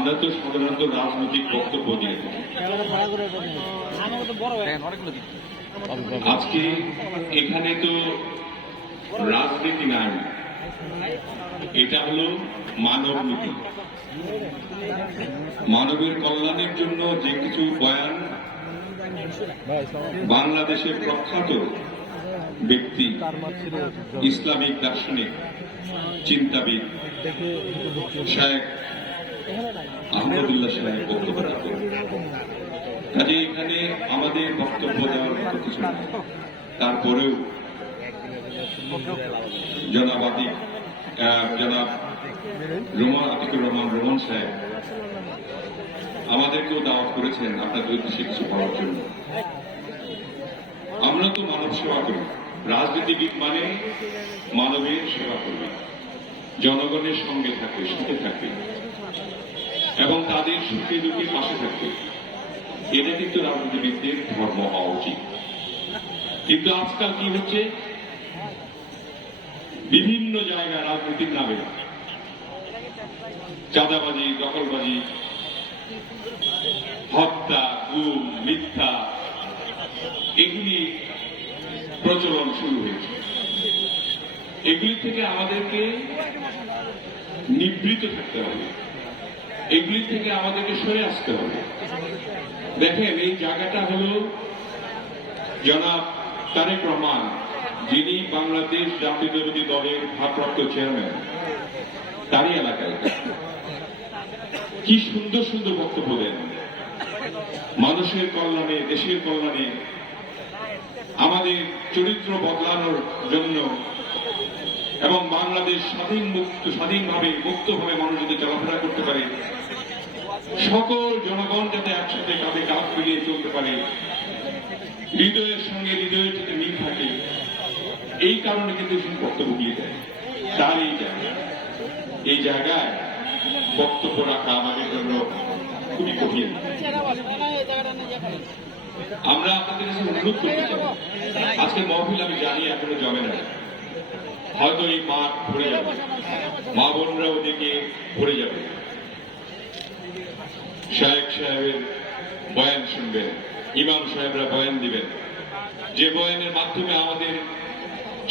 আমরা তো সাধারণত রাজনৈতিক বক্তব্য দিয়ে থাকি। আজকে এখানে তো রাজনীতি নাই, এটা হলো মানব নীতি। মানবের কল্যাণের জন্য যে কিছু বয়ান বাংলাদেশের প্রখ্যাত ব্যক্তি, ইসলামিক দার্শনিক চিন্তাবিদ শেখ আহমদুল্লাহ সাহেব বক্তব্য রাখেন, কাজে এখানে আমাদের বক্তব্য দেওয়ার মতো কিছু নেই। তারপরেও জনাব আতিকুর রহমান রোহন সাহেব আমাদেরকেও দাওয়াত করেছেন আপনাদের উদ্দেশ্যে কিছু বলার জন্য। আমরা তো মানব সেবা করি, রাজনীতিবিদ মানে মানবের সেবা করবে, জনগণের সঙ্গে থাকবে, সুখে থাকবে এবং তাদের সুখে দুঃখে পাশে থাকবে। এটা কিন্তু রাজনীতিবিদদের ধর্ম হওয়া উচিত। কিন্তু আজকাল কি হচ্ছে, বিভিন্ন জায়গায় রাজনীতির নামে চাঁদাবাজি, দখলবাজি, হত্যা, গুম, মিথ্যা এগুলি প্রচলন শুরু হয়েছে। এগুলি থেকে আমাদেরকে নিবৃত থাকতে হবে, এগুলি থেকে আমাদেরকে সরে আসতে হবে। দেখেন, এই জায়গাটা হল জনাব তারেক রহমান, যিনি বাংলাদেশ জাতীয়তাবাদী দলের ভারপ্রাপ্ত চেয়ারম্যান, তারই এলাকায় কি সুন্দর সুন্দর বক্তব্য দেন মানুষের কল্যাণে, দেশের কল্যাণে, আমাদের চরিত্র বদলানোর জন্য এবং বাংলাদেশ স্বাধীনভাবে মুক্তভাবে মানুষ যাতে চলাফেরা করতে পারে, সকল জনগণ যাতে একসাথে কাঁধে কাঁধ মিলিয়ে চলতে পারে, হৃদয়ের সঙ্গে হৃদয়ের যাতে মিল থাকে, এই কারণে কিন্তু বক্তব্যগুলি দেয়। তার এই জায়গায় বক্তব্য রাখা আমাদের জন্য খুবই কঠিন। আমরা আপনাদের কাছে অনুরোধ করতে চাই, আজকে মহফিল আমি জানি এখনো জমে না, হয়তো এই মাঠ ভরে যাবে, মা বোনরা ওদিকে ভরে যাবে, শায়েখ সাহেবের বয়ান শুনবেন, ইমাম সাহেবরা বয়ান দিবেন, যে বয়ানের মাধ্যমে আমাদের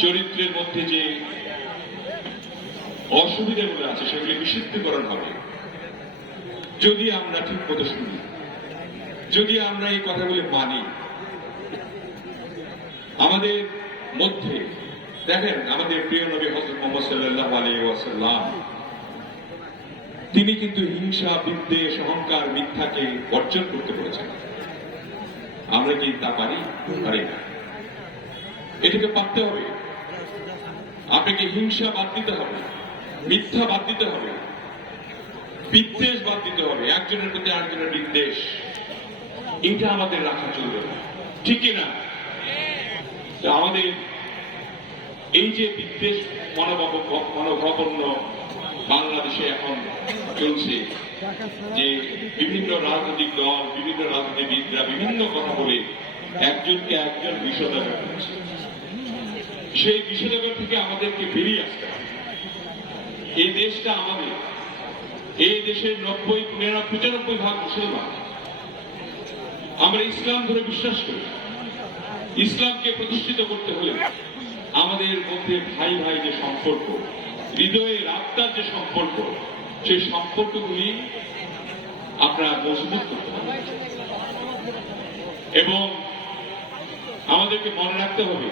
চরিত্রের মধ্যে যে অসুবিধাগুলো আছে সেগুলি বিশুদ্ধীকরণ হবে। যদি আমরা ঠিক মতো শুনি, যদি আমরা এই কথাগুলি মানি, আমাদের মধ্যে দেখেন আমাদের প্রিয় নবী হযরত মুহাম্মদ সাল্লাল্লাহু আলাইহি ওয়াসাল্লাম, তিনি কিন্তু হিংসা, বিদ্বেষ, অহংকার, মিথ্যাকে বর্জন করতে বলেছেন। আমরা কি তা পারি? পারি না। এটাকে পারতে হবে। আপনাকে হিংসা বাদ দিতে হবে, মিথ্যা বাদ দিতে হবে, বিদ্বেষ বাদ দিতে হবে, একজনের প্রতি আরেকজনের বিদ্বেষ, এটা আমাদের রাখা চলবে না, ঠিক কিনা? আমাদের এই যে বিদ্বেষ মনোভাবাপন্ন বাংলাদেশে এখন চলছে, যে বিভিন্ন রাজনৈতিক দল, বিভিন্ন রাজনীতিবিদরা বিভিন্ন কথা বলে একজনকে একজন বিষোদ্গার করছে, সেই বিষোদ্গার থেকে আমাদেরকে বেরিয়ে আসতে হবে। এই দেশটা আমাদের, এই দেশের 95-95% মুসলমান, আমরা ইসলাম ধরে বিশ্বাস করি। ইসলামকে প্রতিষ্ঠিত করতে হলে আমাদের মধ্যে ভাই ভাই যে সম্পর্ক, হৃদয়ের আত্মার যে সম্পর্ক, সেই সম্পর্কগুলি আপনারা মজবুত করতে হবে এবং আমাদেরকে মনে রাখতে হবে,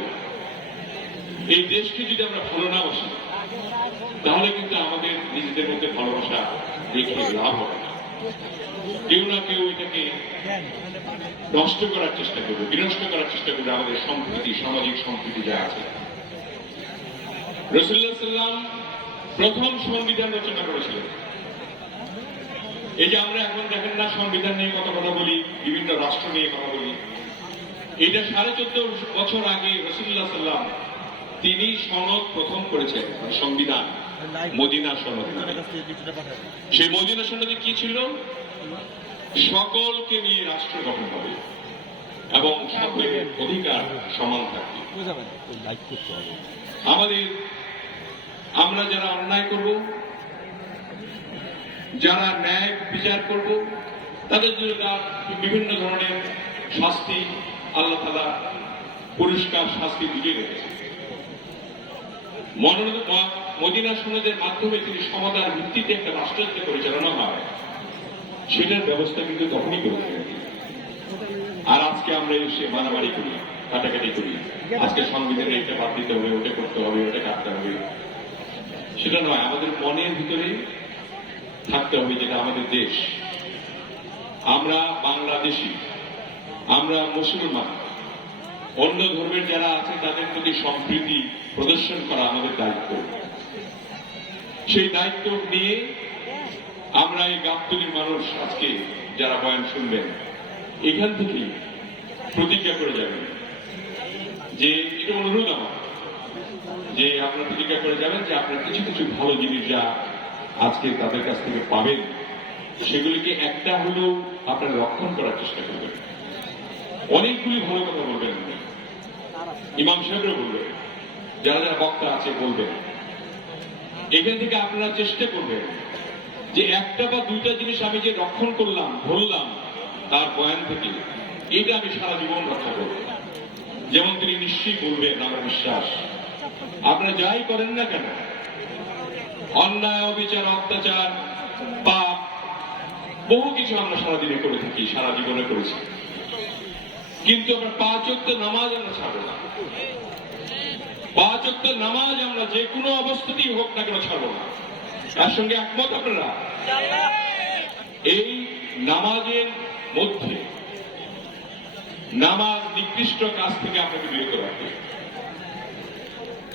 এই দেশকে যদি আমরা ভালো না বাসি তাহলে কিন্তু আমাদের নিজেদের মধ্যে ভালোবাসা দেখে লাভ হবে না। কেউ না কেউ এটাকে নষ্ট করার চেষ্টা করবে, বিনষ্ট করার চেষ্টা করবে আমাদের সম্প্রীতি, সামাজিক সম্প্রীতি যা আছে। রাসূলুল্লাহ সাল্লাল্লাহু আলাইহি ওয়াসাল্লাম প্রথম সংবিধান রচনা করেছিলেন। এই যে আমরা এখন দেখেন না, সংবিধান নিয়ে কথা বলি, বিভিন্ন রাষ্ট্র নিয়ে কথা বলি, এটা 14.5 বছর আগে রাসূলুল্লাহ সাল্লাল্লাহু আলাইহি ওয়াসাল্লাম তিনি সনদ প্রথম করেছেন, সংবিধান, মদিনা সনদ নামে। সেই মদিনা সনদে কি ছিল? সকলকে নিয়ে রাষ্ট্র গঠন হবে এবং সকলের অধিকার সমান থাকবে। আমরা যারা অন্যায় করব যারা ন্যায় বিচার করব তাদের জন্য বিভিন্ন ধরনের শাস্তি আল্লাহ তাআলা পরিষ্কার শাস্তি দিয়ে রেখেছে। মদিনা সনদের মাধ্যমে যদি সমাধান ভিত্তিতে একটা রাষ্ট্রকে পরিচালনা হয় সেটার ব্যবস্থা কিন্তু তখনই করতে হবে। আর আজকে আমরা এসে মারামারি করি, কাটাকাটি করি, আজকে সংবিধানে এটা বাদ দিতে হবে, ওটা করতে হবে, ওটা কাটতে হবে, সেটা নয়। আমাদের মনের ভিতরে থাকতে হবে যেটা আমাদের দেশ, আমরা বাংলাদেশী, আমরা মুসলমান, অন্য ধর্মের যারা আছে তাদের প্রতি সম্প্রীতি প্রদর্শন করা আমাদের দায়িত্ব। সেই দায়িত্ব নিয়ে আমরা এই গাবতলীর মানুষ আজকে যারা বয়ান শুনবেন এখান থেকেই প্রতিজ্ঞা করে যাবেন যে এটা অনুরোধ আমার যে আপনারা প্রতিজ্ঞা করে যাবেন যে আপনার কিছু কিছু ভালো জিনিস যা আজকে তাদের কাছ থেকে পাবেন সেগুলিকে একটা হলেও আপনারা রক্ষণ করার চেষ্টা করবেন। অনেকগুলি ভালো কথা বলবেন, ইমাম সাহেবরা বলবেন, যারা যারা বক্তা আছে বলবেন। এখান থেকে আপনারা চেষ্টা করবেন যে একটা বা দুইটা জিনিস আমি যে রক্ষণ করলাম ধরলাম তার বয়ান থেকে, এটা আমি সারা জীবন রক্ষা করব। যেমন তিনি নিশ্চয়ই বলবেন, আমার বিশ্বাস আপনারা যাই করেন না কেন, অন্যায় অবিচার অত্যাচার পাপ বহু কিছু আমরা সারাদিনে করে থাকি, সারা জীবনে করেছি, কিন্তু আমরা 5 ওয়াক্ত নামাজ আমরা ছাড়বো না। 5 ওয়াক্ত নামাজ আমরা যে কোনো অবস্থাতেই হোক না কেন ছাড়বো না। তার সঙ্গে একমত আপনারা? এই নামাজের মধ্যে নামাজ নিকৃষ্ট কাজ থেকে আপনাকে বিরত রাখবে।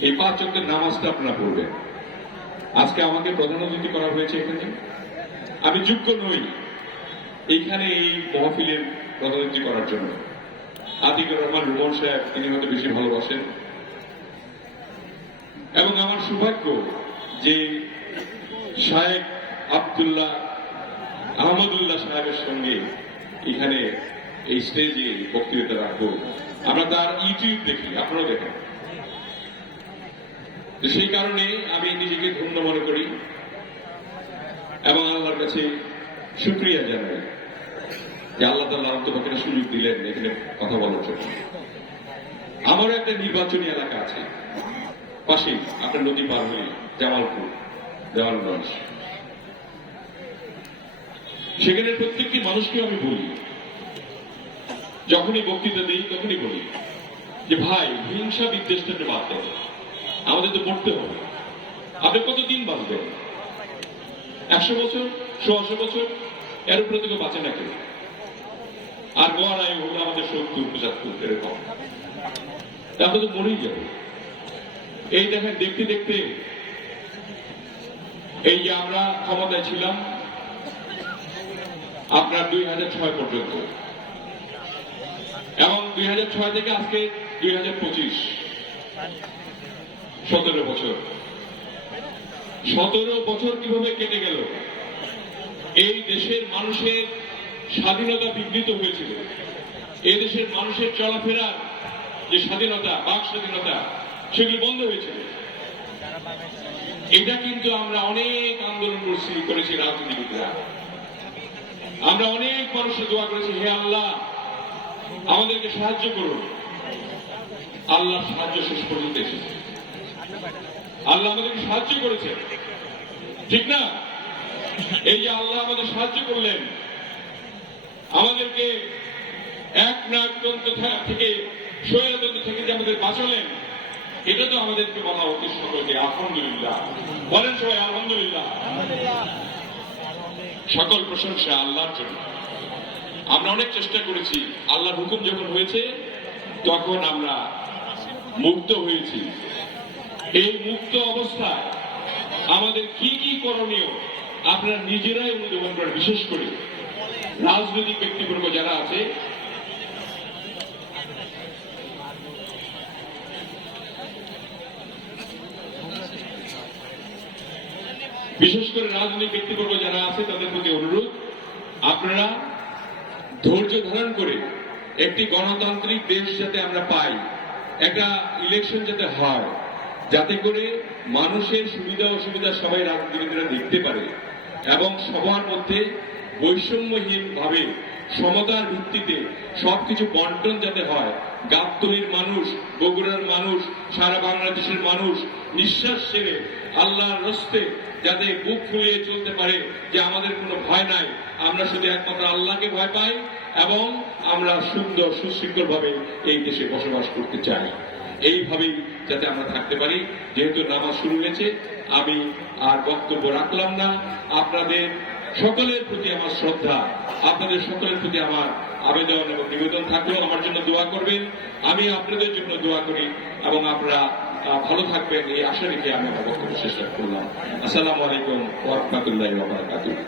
এই 5 ওয়াক্তের নামাজটা আপনারা পড়বেন। আজকে আমাকে প্রধান অতিথি করা হয়েছে এখানে, আমি যোগ্য নই এইখানে এই মহফিলের প্রধান অতিথি করার জন্য। আতিকুর রহমান রুমন সাহেব তিনি হয়তো বেশি ভালোবাসেন, এবং আমার সৌভাগ্য যে শায়েখ আব্দুল্লাহ আহমদুল্লাহ সাহেবের সঙ্গে এখানে এই স্টেজে বক্তৃতা রাখবো। আমরা তার ইউটিউব দেখি, আপনারাও দেখেন। সেই কারণে আমি নিজেকে ধন্য মনে করি এবং আল্লাহর কাছে শুকরিয়া জানাই যে আল্লাহ তাআলা আমাকে সুযোগ দিলেন এখানে কথা বলার জন্য। আমারও একটা নির্বাচনী এলাকা আছে পাশে, আপনার নদী পার হয়ে জামালপুর, দেওয়ানগঞ্জ, সেখানে প্রত্যেকটি মানুষকে আমি বলি, যখনই বক্তৃতা দিই তখনই বলি যে ভাই হিংসা বিদ্বেষটাকে বাদ দেন, আমাদের তো পড়তে হবে। আপনি কতদিন বাঁচবেন? 100 বছর, 100 বছর, এর উপরে থেকে বাঁচে না কেউ। আর গড় আয়ু হলো আমাদের 70, 75 এরকম, তারপরে তো মরেই যাবে। এই দেখেন দেখতে দেখতে এই যে আমরা ক্ষমতায় ছিলাম আপনার 2006 পর্যন্ত, এবং 2006 থেকে আজকে 2025, 17 বছর। 17 বছর কিভাবে কেটে গেল? এই দেশের মানুষের স্বাধীনতা বিঘ্নিত হয়েছিল, এই দেশের মানুষের চলাফেরার যে স্বাধীনতা, বাক স্বাধীনতা, সেগুলি বন্ধ হয়েছিল। এটা কিন্তু আমরা অনেক আন্দোলন করেছি রাজনীতিবিদরা, আমরা অনেক মানুষের দোয়া করেছি, হে আল্লাহ আমাদেরকে সাহায্য করুন। আল্লাহ সাহায্য শেষ পর্যন্ত এসেছে, আল্লাহ আমাদেরকে সাহায্য করেছে, ঠিক না? এই যে আল্লাহ আমাদের সাহায্য করলেন, আমাদেরকে এক নাকতন্ত্র থেকে, স্বৈরতন্ত্র থেকে যে আমাদের বাঁচালেন, এটা তো আমাদেরকে বলা উচিত সকলকে আলহামদুলিল্লাহ। বলেন সবাই আলহামদুলিল্লাহ। সকল প্রশংসা আল্লাহর জন্য। আমরা অনেক চেষ্টা করেছি, আল্লাহর হুকুম যখন হয়েছে তখন আমরা মুক্ত হয়েছি। এই মুক্ত অবস্থায় আমাদের কি কি করণীয় আপনারা নিজেরাই অনুধাবন করেন। বিশেষ করে রাজনৈতিক ব্যক্তিবর্গ যারা আছে, বিশেষ করে রাজনৈতিক ব্যক্তিবর্গ যারা আছে তাদের প্রতি অনুরোধ, আপনারা ধৈর্য ধারণ করে একটি গণতান্ত্রিক দেশ যাতে আমরা পাই, একটা ইলেকশন যাতে হয়, যাতে করে মানুষের সুবিধা অসুবিধা সবাই রাজনীতিবিদরা দেখতে পারে, এবং সবার মধ্যে বৈষম্যহীনভাবে সমতার ভিত্তিতে সবকিছু বন্টন যাতে হয়। গাবতলীর মানুষ, বগুড়ার মানুষ, সারা বাংলাদেশের মানুষ নিঃশ্বাস ছেড়ে আল্লাহর রস্তে যাতে বুক ফুলিয়ে চলতে পারে যে আমাদের কোনো ভয় নাই, আমরা শুধু একমাত্র আল্লাহকে ভয় পাই এবং আমরা সুন্দর সুশৃঙ্খল ভাবে এই দেশে বসবাস করতে চাই। এইভাবেই যাতে আমরা থাকতে পারি। যেহেতু নামাজ শুরু হয়েছে, আমি আর বক্তব্য রাখলাম না। আপনাদের সকলের প্রতি আমার শ্রদ্ধা, আপনাদের সকলের প্রতি আমার আবেদন এবং নিবেদন থাকলেও আমার জন্য দোয়া করবেন। আমি আপনাদের জন্য দোয়া করি এবং আপনারা ভালো থাকবেন এই আশা রেখে আমি আমার বক্তব্য শেষ করলাম। আসসালামু আলাইকুম ওয়া রাহমাতুল্লাহি ওয়া বারাকাতুহু।